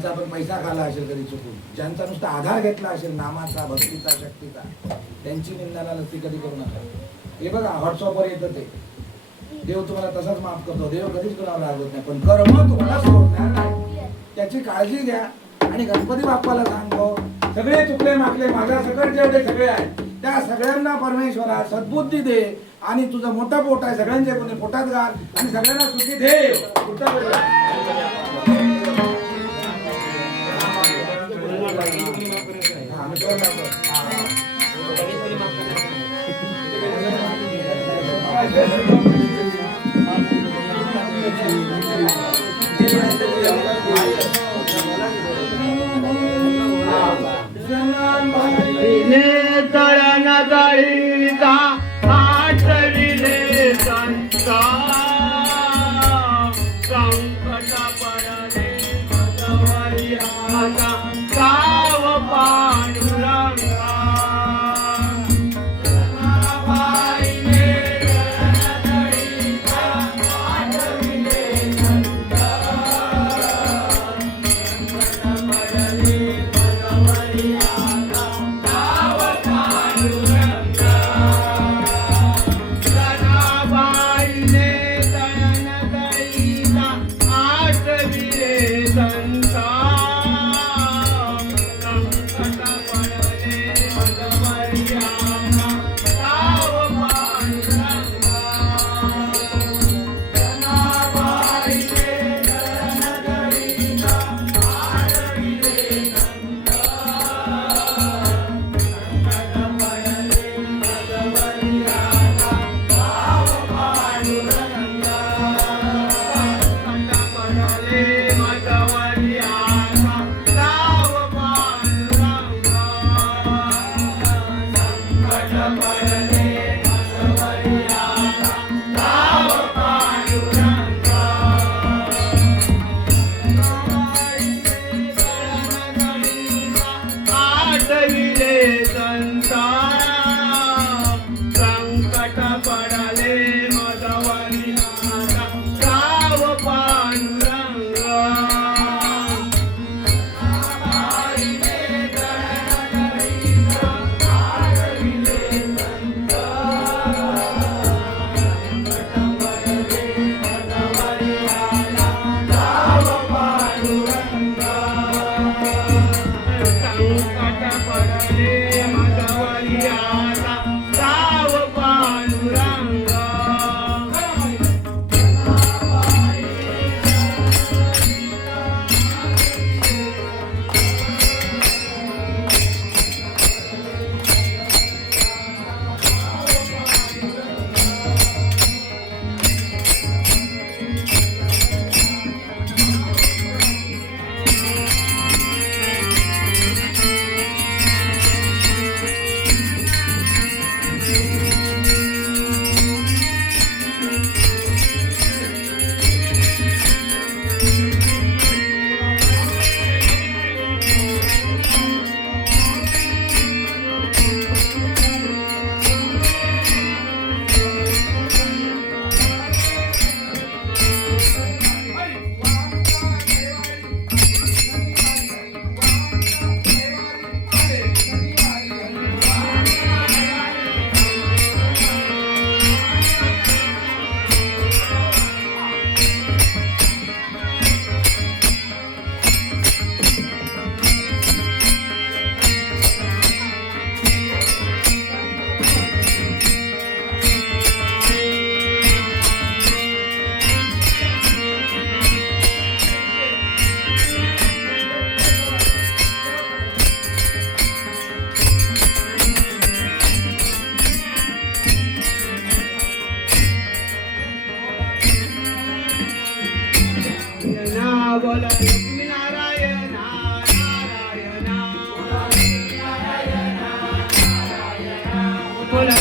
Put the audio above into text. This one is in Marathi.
ज्यांचा आपण पैसा खाला असेल कधी चुकून, ज्यांचा नुसता आधार घेतला असेल नामाचा, भक्तीचा, शक्तीचा, त्यांची निंदा नसती कधी करू नका. हे बघा व्हॉट्सअपवर येतं ते, देव तुम्हाला तसाच माफ करतो, देव कधीच कुणाला रागवत नाही, पण कर्म तुम्हाला सोडणार नाही. त्याची काळजी घ्या. आणि गणपती बाप्पाला सांगतो, सगळे चुकले मागले माझ्या सकट जेवढे सगळे आहेत त्या सगळ्यांना परमेश्वरा सद्बुद्धी दे, आणि तुझं मोठं पोट आहे सगळ्यांचे कोणी पोटात घाल आणि सगळ्यांना सुखी दे. तळण गळीचा आठविले संता, संकट पडले मजवरी आता गाव पांडुरंगा. बोला लक्ष्मी नारायण नारायण बोला